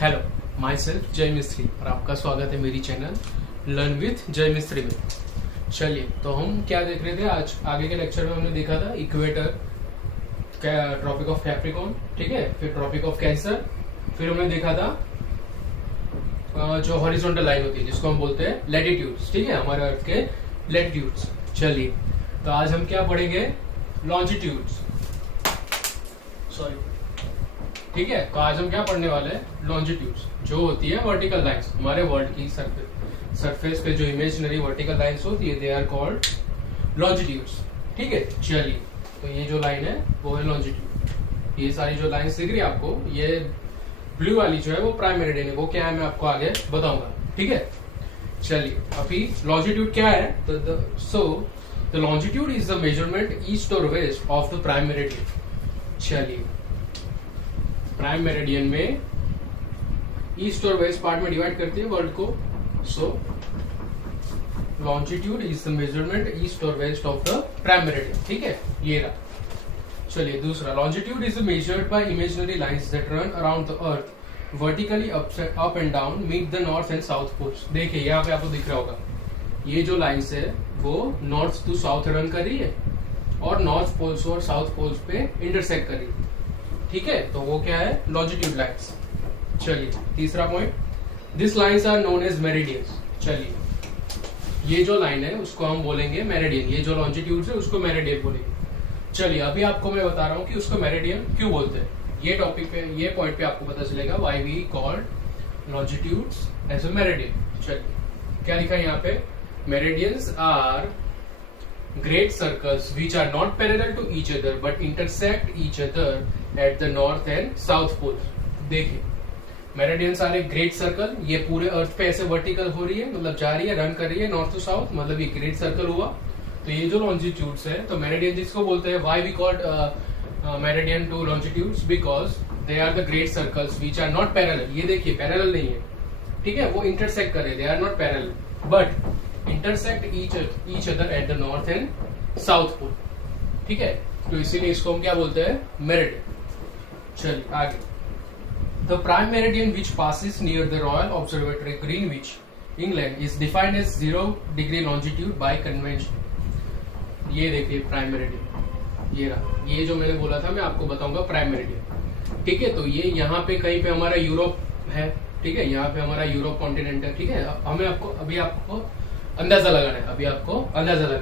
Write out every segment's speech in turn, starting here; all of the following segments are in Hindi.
हेलो, माई सेल्फ जय मिस्त्री और आपका स्वागत है मेरी चैनल लर्न विथ जय मिस्त्री में। चलिए, तो हम क्या देख रहे थे आज आगे के लेक्चर में हमने देखा था इक्वेटर, ट्रॉपिक ऑफ कैप्रिकॉर्न, ठीक है, फिर ट्रॉपिक ऑफ कैंसर, फिर हमने देखा था जो हॉरिजॉन्टल लाइन होती है जिसको हम बोलते हैं लैटिट्यूड्स, ठीक है, हमारे अर्थ के लैटिट्यूड्स। चलिए, तो आज हम क्या पढ़ेंगे, लॉन्जिट्यूड्स, सॉरी, ठीक है। तो आज हम क्या पढ़ने वाले हैं, लॉन्जिट्यूड्स, जो होती है वर्टिकल लाइंस, हमारे वर्ल्ड की सरफेस पे जो इमेजिनरी वर्टिकल लाइंस होती है, दे आर कॉल्ड लॉन्जिट्यूड्स, ठीक है। चलिए, तो ये जो लाइन है वो है लॉन्जिट्यूड। ये सारी जो लाइंस दिख रही है आपको, ये ब्लू वाली जो है वो प्राइम मेरिडियन है, वो क्या है मैं आपको आगे बताऊंगा, ठीक है। चलिए, अभी लॉन्जिट्यूड क्या है, तो the longitude is the measurement east और west of the prime meridian. चलिए, प्राइम मेरिडियन में ईस्ट और वेस्ट पार्ट में डिवाइड करती है वर्ल्ड को, so longitude is the measurement east और west of the prime meridian, ठीक है, ये रहा। चलिए, दूसरा, longitude is measured by imaginary lines that run around the earth vertically up and down meet the north and south poles. देखिए, यहाँ पे आपको दिख रहा होगा, ये जो लाइंस है वो नॉर्थ टू साउथ रन कर रही है और नॉर्थ पोल्स और साउथ पोल्स पे इंटरसेक्ट कर रही है, ठीक है, तो वो क्या है, लॉन्जिट्यूड लाइंस। चलिए, तीसरा point, this lines are known as meridians. चलिए, ये जो लाइन है उसको हम बोलेंगे मेरिडियन, ये जो लॉन्जिट्यूड है उसको मेरिडियन बोलेंगे। चलिए, अभी आपको मैं बता रहा हूँ कि उसको मेरिडियन क्यों बोलते हैं, ये टॉपिक पे, ये पॉइंट पे आपको पता चलेगा why we called longitudes as a meridian. चलिए, क्या लिखा है यहाँ पे, meridians are great circles which are not parallel to each other but intersect each other at the north and south poles। देखिए, meridians are a great circle, ये पूरे अर्थ पे ऐसे वर्टिकल हो रही है, मतलब जा रही है, रन कर रही है नॉर्थ टू साउथ, मतलब ये ग्रेट सर्कल हुआ। तो ये जो लॉन्जिट्यूड्स है, तो मेरिडियन जिसको बोलते हैं, why we called meridian to longitudes, because they are the great circles which are not parallel. ये देखिए, पैरेलल नहीं है, ठीक है, वो इंटरसेक्ट कर रहे, they are not parallel but intersect each other at the north and south pole, ठीक है, तो इसीलिए इसको हम क्या बोलते हैं, मेरिडियन। चलिए आगे, the prime meridian which passes near the royal observatory Greenwich England is defined as 0 degree longitude by convention. ये देखिए प्राइम मेरिडियन, ये रहा, ये जो मैंने बोला था मैं आपको बताऊंगा प्राइम मेरिडियन, ठीक है। तो ये यहाँ पे कहीं पे हमारा यूरोप है, ठीक है, यहाँ पे हमारा यूरोप कॉन्टिनेंट है, ठीक है। हमें अभी आपको अंदाजा लगाना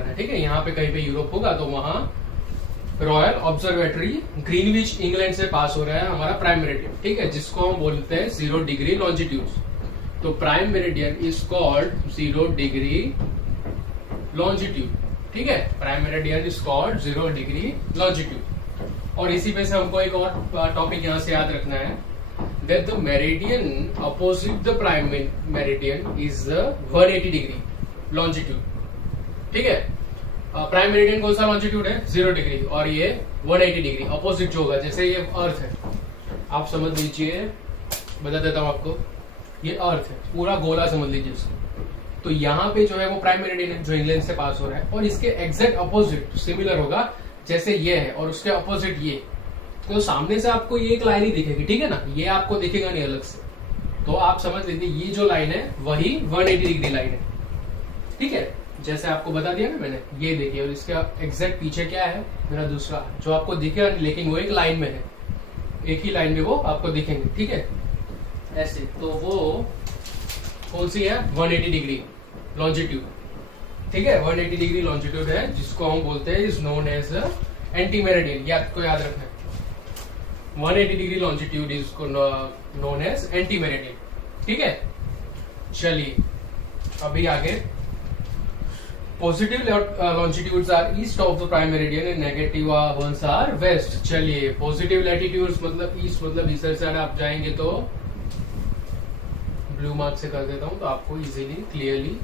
है, ठीक है, यहाँ पे कहीं पे यूरोप होगा तो वहां रॉयल ऑब्जर्वेटरी ग्रीनविच इंग्लैंड से पास हो रहा है हमारा प्राइम मेरिडियन, ठीक है, जिसको हम बोलते हैं 0 डिग्री लॉन्जिट्यूड। तो prime meridian is called 0 degree longitude, ठीक है, prime meridian is called 0 degree longitude. और इसी पे से हमको एक और टॉपिक यहाँ से याद रखना है, that the meridian opposite the prime meridian is 180 degree longitude, ठीक है। प्राइम मेरिडियन कौन सा लॉन्जिट्यूड है, 0 डिग्री, और ये 180 डिग्री अपोजिट जो होगा, जैसे ये अर्थ है, आप समझ लीजिए, बता देता हूं आपको, ये अर्थ है, पूरा गोला समझ लीजिए इसको। तो यहाँ पे जो है वो प्राइम मेरिडियन है जो इंग्लैंड से पास हो रहा है, और इसके एग्जैक्ट अपोजिट सिमिलर होगा, जैसे ये है और उसके अपोजिट ये, तो सामने से आपको ये एक लाइन ही दिखेगी, ठीक है ना, ये आपको दिखेगा नहीं अलग से, तो आप समझ लीजिए ये जो लाइन है वही 180 डिग्री लाइन है, ठीक है, जैसे आपको बता दिया ना मैंने। ये देखिए, और इसका एग्जैक्ट पीछे क्या है, मेरा दूसरा जो आपको दिखेगा नहीं, लेकिन वो एक लाइन में है, एक ही लाइन में वो आपको दिखेंगे, ठीक है, ऐसे। तो वो कौन सी है, 180 डिग्री लॉन्जिट्यूड, ठीक है, 180 डिग्री लॉन्जिट्यूड है, जिसको हम बोलते हैं is known as anti meridian, ये आपको याद रखना है, 180 degree longitude is known as anti meridian, ठीक है। चलिए, अभी आगे, positive longitudes are east of the prime meridian and negative ones are west. चलिए, पॉजिटिव लैटिट्यूड्स मतलब ईस्ट, मतलब इस साइड आप जाएंगे तो ब्लू मार्क से कर देता हूं तो आपको इजीली क्लियरली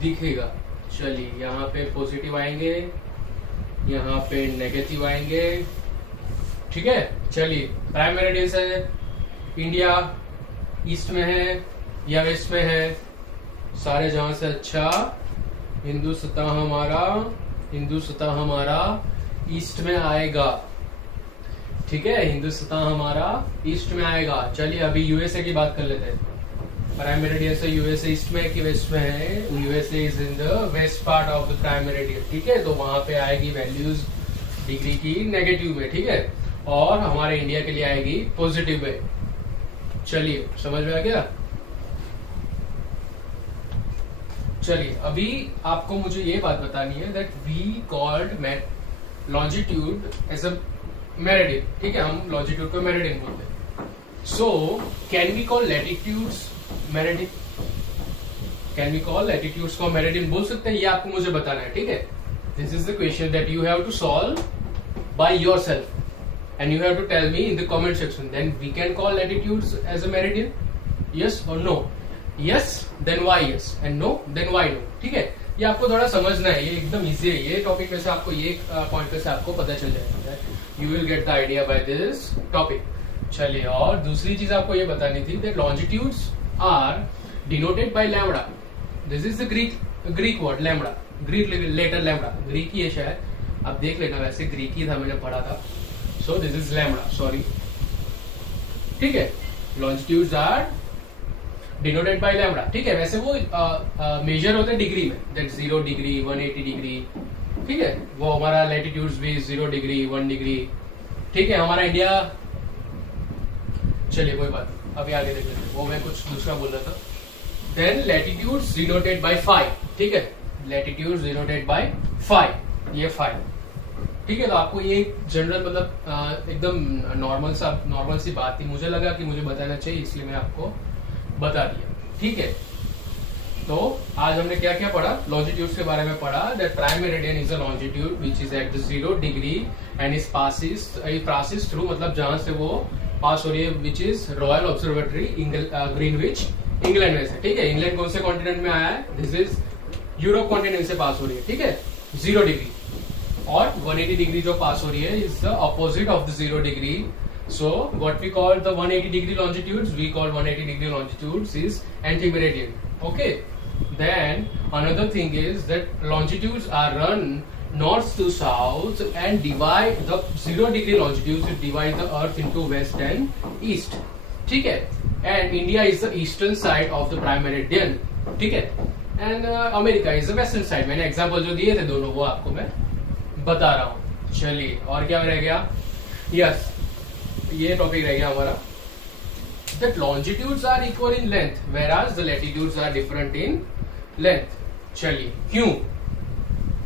दिखेगा। चलिए, यहाँ पे पॉजिटिव आएंगे, यहाँ पे नेगेटिव आएंगे, ठीक है। चलिए, प्राइम मेरिडियन है, इंडिया ईस्ट में है या वेस्ट में है, सारे जहां से अच्छा हिंदुस्तान हमारा ईस्ट में आएगा, ठीक है, हिंदुस्तान हमारा ईस्ट में आएगा। चलिए अभी यूएसए की बात कर लेते हैं। प्राइम मेरिडियन से यूएसए ईस्ट में है कि वेस्ट में है? USA is in the west part of the prime meridian, ठीक है। तो वहां पे आएगी वैल्यूज डिग्री की नेगेटिव में, ठीक है, और हमारे इंडिया के लिए आएगी पॉजिटिव में। चलिए समझ में आ गया। चलिए अभी आपको मुझे ये बात बतानी है that we called longitude as a meridian, ठीक है, हम लॉन्जिट्यूड को मेरिडियन बोलते हैं। So can we call latitudes meridian? Can we call latitudes को मेरिडियन बोल सकते हैं? ये आपको मुझे बताना है, ठीक है। This is the question that you have to solve by yourself and you have to tell me in the comment section. Then we can call latitudes as a meridian, yes और no? Yes then why yes, and no then why no, ठीक है। ये आपको थोड़ा समझना है, ये एकदम इजी है। ये टॉपिक में से आपको ये पॉइंट पे से आपको पता चल जाएगा, you will get the idea by this topic. चलिए और दूसरी चीज आपको ये बतानी थी that longitudes are denoted by lambda. This is the Greek word lambda, Greek letter lambda, Greek ही है शायद, आप देख लेना, वैसे ग्रीक ही था, मैंने पढ़ा था। So this is lambda, sorry, ठीक है। Longitudes are denoted by lambda, ठीक है। वैसे वो मेजर होते हैं डिग्री में, दैट 0 डिग्री 180 डिग्री, ठीक है। वो हमारा लैटिट्यूड्स भी 0 डिग्री 1 डिग्री, ठीक है। हमारा इंडिया, चलिए कोई बात नहीं, अभी आगे देख लेते हैं, वो मैं कुछ दूसरा बोल रहा था। देन लैटिट्यूड्स डिनोटेड बाय 5, ठीक है, लैटिट्यूड्स डिनोटेड बाय 5, ये 5, ठीक है। तो आपको ये जनरल मतलब एकदम नॉर्मल सी बात थी, मुझे लगा कि मुझे बताना चाहिए, इसलिए मैं आपको बता दिया, ठीक है। तो आज हमने क्या क्या पढ़ा? लॉन्जिट्यूड्स के बारे में पढ़ा that prime meridian is a longitude which is at 0 degree and is passes through, मतलब जहां से वो पास हो रही है, which is royal observatory Greenwich, England में से, ठीक है। इंग्लैंड कौन से कॉन्टिनेंट में आया है? दिस इज यूरोप कॉन्टिनेंट से पास हो रही है, ठीक है, 0 डिग्री। और 180 डिग्री जो पास हो रही है is the opposite of the 0 degree. So what we call the 180 degree longitudes, we call 180 degree longitudes is anti-meridian. Okay. Then another thing is that longitudes are run north to south and divide the 0 degree longitudes to divide the earth into west and east. ठीक है. And India is the eastern side of the prime meridian. ठीक है. And America is the western side. मैंने एग्जाम्पल जो दिए थे दोनों वो आपको मैं बता रहा हूँ। चलिए और क्या रह गया? Yes. ये टॉपिक रह गया हमारा that longitudes are equal in length whereas the latitudes are different in length. चलिए क्यों?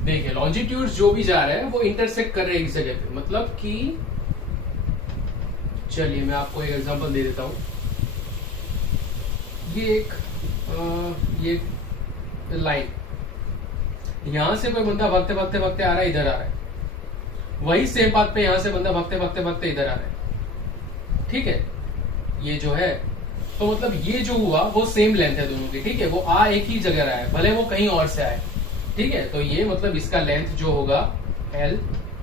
देखिए लॉन्जिट्यूड्स जो भी जा रहे हैं वो इंटरसेक्ट कर रहे हैं एक जगह पे, मतलब कि चलिए मैं आपको एक एग्जांपल दे देता हूं। ये लाइन, यहां से कोई बंदा भागते भागते भागते आ रहा है, इधर आ रहा है, वही सेम पाथ पे यहां से बंदा भागते भागते भागते इधर आ रहा है, ठीक है। ये जो है तो मतलब ये जो हुआ वो सेम लेंथ है दोनों की, ठीक है। वो आ एक ही जगह रहा है, भले वो कहीं और से आए, ठीक है। तो ये मतलब इसका लेंथ जो होगा L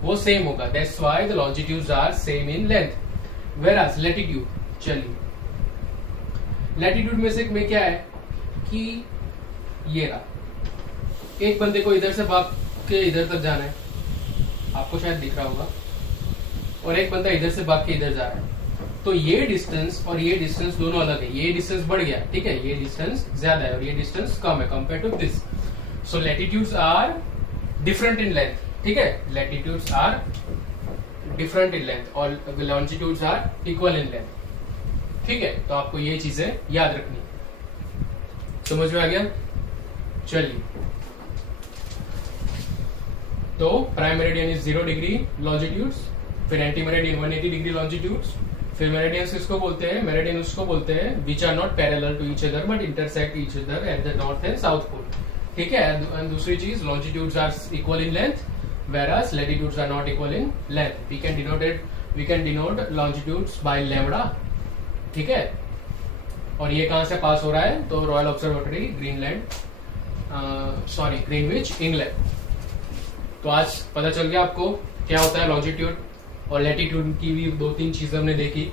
वो सेम होगा, that's why the longitudes are same in length. Whereas latitude, चलिए लैटिट्यूड में से में क्या है कि ये रहा, एक बंदे को इधर से भाग के इधर तक जाना है, आपको शायद दिख रहा होगा, और एक बंदा इधर से भाग के इधर जा रहा है। तो ये डिस्टेंस और ये डिस्टेंस दोनों अलग है, ये डिस्टेंस बढ़ गया, ठीक है, ये डिस्टेंस ज्यादा है और ये डिस्टेंस कम है compare to this. So latitudes are different in length, ठीक है, latitudes are different in length और longitudes are equal in length, ठीक है। तो आपको ये चीजें याद रखनी, समझ में आ गया? चलिए तो prime meridian is 0 degree longitudes, फिर एंटी मेरिडियन 180 डिग्री लॉन्जिट्यूड्स, फिर मेरिडियंस किसको बोलते हैं? मेरिडियन उसको बोलते हैं which are not parallel to each other but intersect each other at the north and south pole, ठीक है। एंड दूसरी चीज longitudes are equal in length whereas latitudes are not equal in length. We can denote longitudes by lambda, ठीक है। और ये कहां से पास हो रहा है? तो रॉयल ऑब्जर्वेटरी ग्रीनविच इंग्लैंड। तो आज पता चल गया आपको क्या होता है लॉन्जिट्यूड, और लैटिट्यूड की भी 2-3 चीजें हमने देखी,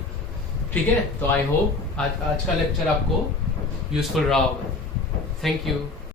ठीक है। तो आई होप आज का लेक्चर आपको यूजफुल रहा होगा। Thank you.